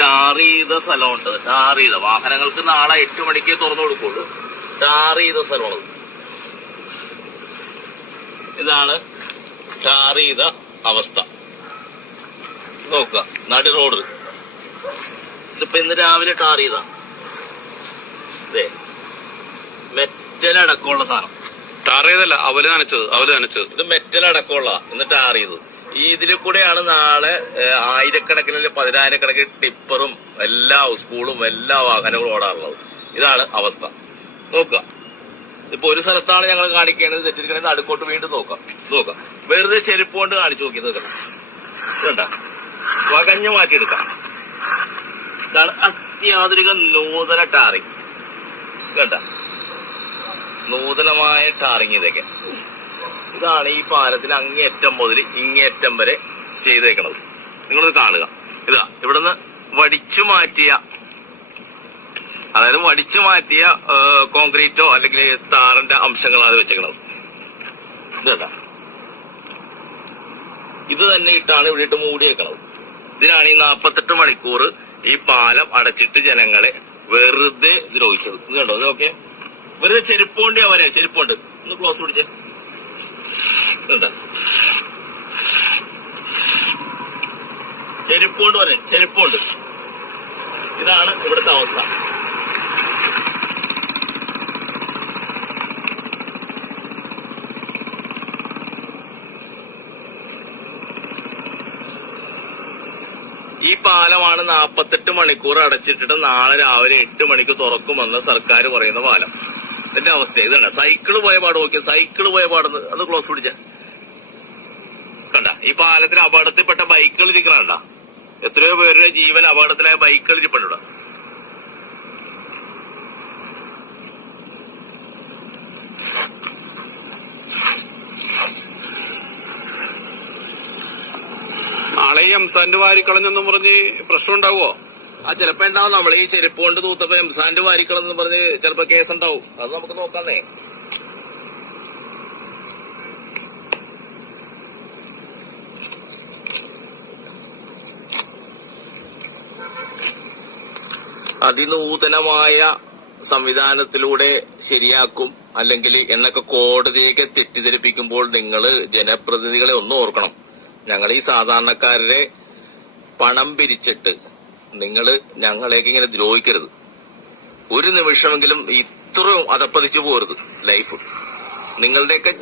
Tar ചെയ്ത സ്ഥലമുണ്ട്. Tar ചെയ്ത വാഹനങ്ങൾക്ക് നാളെ 8 മണിക്ക് തുറന്നു കൊടുക്കുള്ളൂ. ടാർ ചെയ്ത സ്ഥലമാണ്. ഇതാണ് ടാർ ചെയ്ത അവസ്ഥ. നോക്കുക, നടി റോഡ്. ഇതിപ്പോ ഇന്ന് രാവിലെ ടാർ ചെയ്ത മെറ്റലടക്കമുള്ള സാധനം. ടാർ ചെയ്തല്ല, അവല് നനച്ചത്. ഇത് മെറ്റലടക്കമുള്ള ഇന്ന് ടാർ ചെയ്തത്. ഇതിൽ കൂടെയാണ് നാളെ ആയിരക്കണക്കിന് 10,000-കണക്കിന് ടിപ്പറും എല്ലാ സ്കൂളും എല്ലാ വാഹനങ്ങളും ഓടാറുള്ളത്. ഇതാണ് അവസ്ഥ. നോക്കുക, ഇപ്പൊ ഒരു സ്ഥലത്താണ് ഞങ്ങൾ കാണിക്കേണ്ടത്, തെറ്റിരിക്കണത് അടുക്കോട്ട് വീണ്ടും നോക്കാം. വെറുതെ ചെരുപ്പ് കൊണ്ട് കാണിച്ചു നോക്കി. ഇതണ്ട വകഞ്ഞു മാറ്റിയെടുക്കാം. ഇതാണ് അത്യാധുനിക നൂതന ടാറിങ്. കണ്ട, നൂതനമായ ടാറിങ്. ഇതൊക്കെ ഇതാണ് ഈ പാലത്തിന് അങ്ങേയറ്റം മുതൽ ഇങ്ങേയറ്റം വരെ ചെയ്തേക്കണത്. നിങ്ങളത് കാണുക. ഇതാ ഇവിടുന്ന് വടിച്ചു മാറ്റിയ കോൺക്രീറ്റോ അല്ലെങ്കിൽ താറിന്റെ അംശങ്ങളാണ് വെച്ചേക്കണത്. ഇതല്ല, ഇത് തന്നെ ഇട്ടാണ് ഇവിടെ ഇട്ട് മൂടിയേക്കണത്. ഇതിനാണ് ഈ 48 മണിക്കൂർ ഈ പാലം അടച്ചിട്ട് ജനങ്ങളെ വെറുതെ ദ്രോഹിച്ചത്. ഇത് കണ്ടോ, ഇതൊക്കെ വെറുതെ ചെരുപ്പോണ്ട് അവരെ ചെരുപ്പുണ്ട്. ഒന്ന് ക്ലോസ് പിടിച്ചേ. ചെരുപ്പുണ്ട്. ഇതാണ് ഇവിടുത്തെ അവസ്ഥ. ഈ പാലമാണ് 48 മണിക്കൂർ അടച്ചിട്ടിട്ട് നാളെ രാവിലെ 8 മണിക്ക് തുറക്കുമെന്ന് സർക്കാർ പറയുന്ന പാലം. ഇതിന്റെ അവസ്ഥ ഇതാണ്. സൈക്കിള് പോയ പാട് നോക്കിയ, അത് ക്ലോസ് പിടിച്ച കണ്ട. ഈ പാലത്തിന് അപകടത്തിൽപ്പെട്ട ബൈക്കുകൾ ഇരിക്കണ. എത്രയോ പേരുടെ ജീവൻ അപകടത്തിലായ ബൈക്കുകൾ ഇരിപ്പുണ്ട്. നാളെ ഈ എംസാന്റ് വാരിക്കളഞ്ഞെന്ന് പറഞ്ഞ് പ്രശ്നം ഉണ്ടാവുമോ? ചിലപ്പോ ഉണ്ടാവും. നമ്മൾ ഈ ചെരുപ്പ് കൊണ്ട് തൂത്തപ്പോ എംസാന്റ് വാരിക്കളെന്ന് പറഞ്ഞ് ചിലപ്പോ കേസ് ഉണ്ടാവും. അത് നമുക്ക് നോക്കാന്നേ. അതിനൂതനമായ സംവിധാനത്തിലൂടെ ശരിയാക്കും. അല്ലെങ്കിൽ എന്നൊക്കെ കോടതിയൊക്കെ തെറ്റിദ്ധരിപ്പിക്കുമ്പോൾ നിങ്ങൾ ജനപ്രതിനിധികളെ ഒന്നും ഓർക്കണം. ഞങ്ങൾ ഈ സാധാരണക്കാരുടെ പണം പിരിച്ചിട്ട് നിങ്ങൾ ഞങ്ങളെയൊക്കെ ഇങ്ങനെ ദ്രോഹിക്കരുത്. ഒരു നിമിഷമെങ്കിലും ഇത്രയും അതപ്പതിച്ചു പോരുത് ലൈഫ്. നിങ്ങളുടെയൊക്കെ